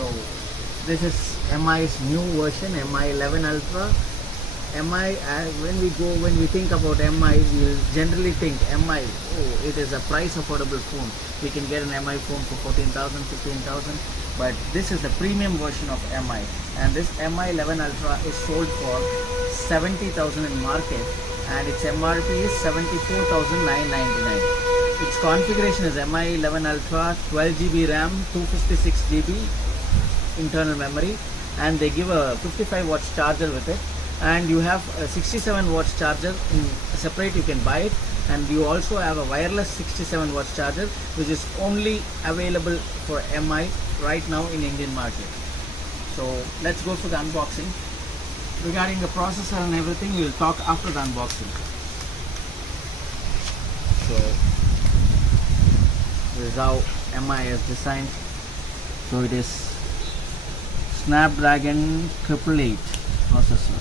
So this is MI's new version, MI 11 Ultra. MI, when we think about MI, we'll generally think MI, oh, it is a price affordable phone. We can get an MI phone for 14,000, 15,000, but this is the premium version of MI, and this MI 11 Ultra is sold for 70,000 in market, and its MRP is 74,999. Its configuration is MI 11 Ultra, 12 GB RAM, 256 GB internal memory, and they give a 55 watts charger with it. And you have a 67 watts charger separate, you can buy it, and you also have a wireless 67 watts charger, which is only available for MI right now in Indian market. So let's go for the unboxing. Regarding the processor and everything, we will talk after the unboxing. So this is how MI is designed. So it is Snapdragon 888 processor.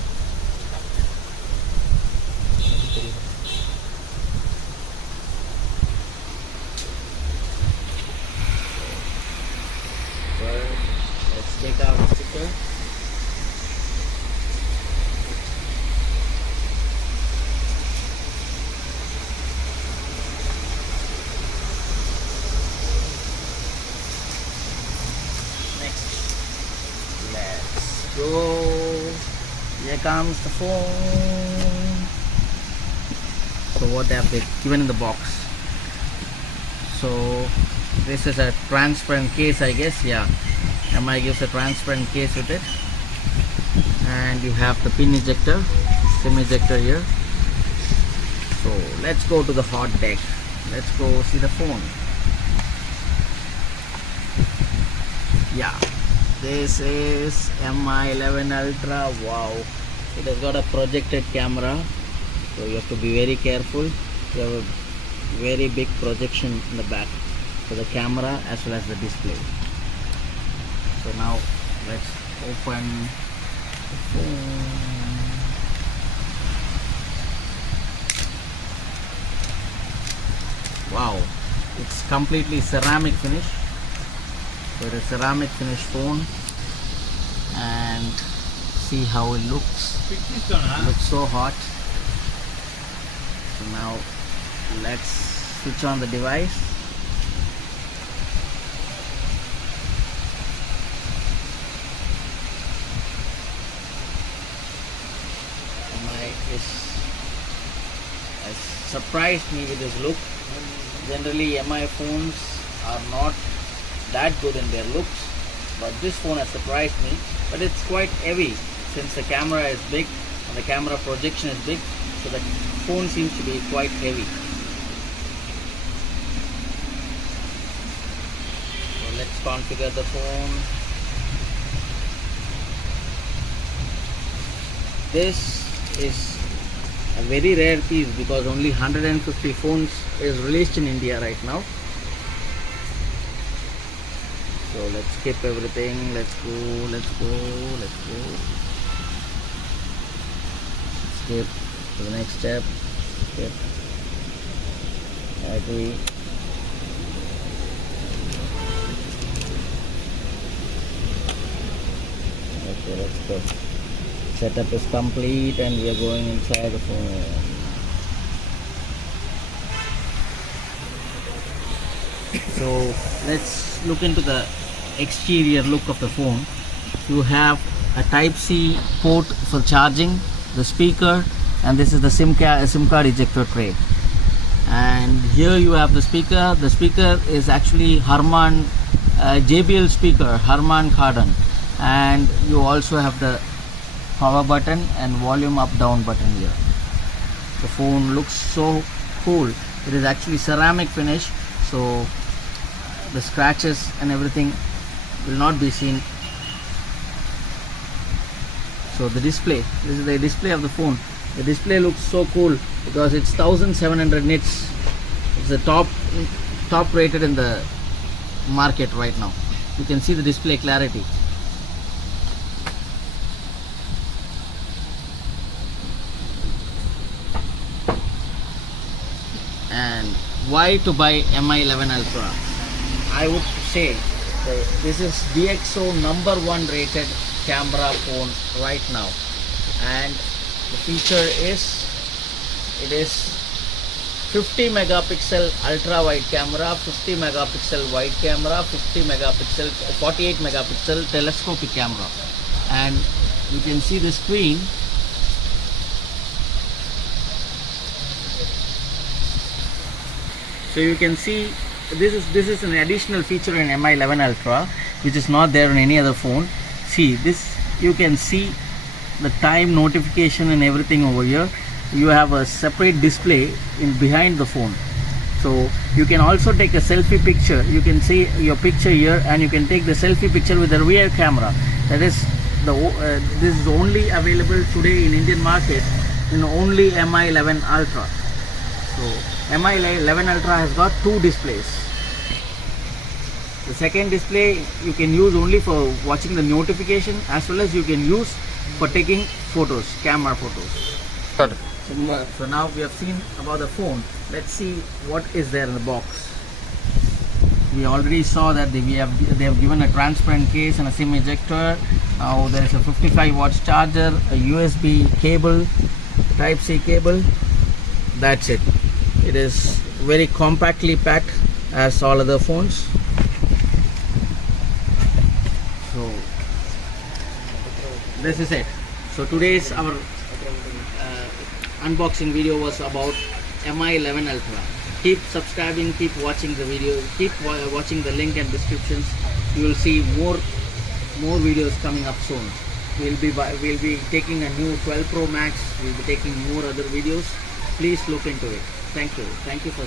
Let's take out the sticker. Next, let's go. Here comes the phone. So what have they given in the box? So this is a transparent case, I guess. Yeah, MI gives a transparent case with it, and you have the pin ejector, SIM ejector here. So let's go to the hot deck. Let's go see the phone. Yeah, this is MI 11 Ultra. Wow, it has got a projected camera, so you have to be very careful. You have a very big projection in the back for the camera as well as the display. So now let's open the phone. Wow, it's completely ceramic finish. So it is ceramic finish phone, and see how it looks. It looks so hot. So now let's switch on the device. Has surprised me with his look. Generally MI phones are not that good in their looks, but this phone has surprised me. But it's quite heavy since the camera is big and the camera projection is big, so the phone seems to be quite heavy. So let's configure the phone. This is a very rare piece because only 150 phones is released in India right now. So let's skip everything. Let's go. Skip to the next step. Skip. Agree. Okay, let's go. Setup is complete and we are going inside the phone. So let's look into the exterior look of the phone. You have a Type C port for charging, the speaker, and this is the SIM card ejector tray. And here you have the speaker. The speaker is actually Harman JBL speaker, Harman Kardon, and you also have the power button and volume up down button here. The phone looks so cool. It is actually ceramic finish, so the scratches and everything will not be seen. So the display, this is the display of the phone. The display looks so cool because it's 1700 nits. It's the top rated in the market right now. You can see the display clarity. And why to buy MI 11 Ultra? I would say This is DxO #1 rated camera phone right now, and the feature is, it is 50 megapixel ultra wide camera, 50 megapixel wide camera, 50 megapixel, 48 megapixel telescopic camera, and you can see the screen. So you can see this is an additional feature in Mi 11 Ultra, which is not there on any other phone. See this, you can see the time notification and everything over here. You have a separate display in behind the phone, so you can also take a selfie picture. You can see your picture here, and you can take the selfie picture with the rear camera. That is this is only available today in Indian market in only Mi 11 Ultra. So Mi 11 Ultra has got two displays. The second display you can use only for watching the notification, as well as you can use for taking photos, camera photos. So now we have seen about the phone. Let's see what is there in the box. We already saw that they have given a transparent case and a SIM ejector. Now there is a 55 watts charger, a USB cable, Type C cable. That's it. It is very compactly packed as all other phones. So this is it. So today's our unboxing video was about Mi 11 Ultra. Keep subscribing, keep watching the video, keep watching the link and descriptions. You will see more videos coming up soon. We'll be taking a new 12 Pro Max. We'll be taking more other videos. Please look into it. Thank you for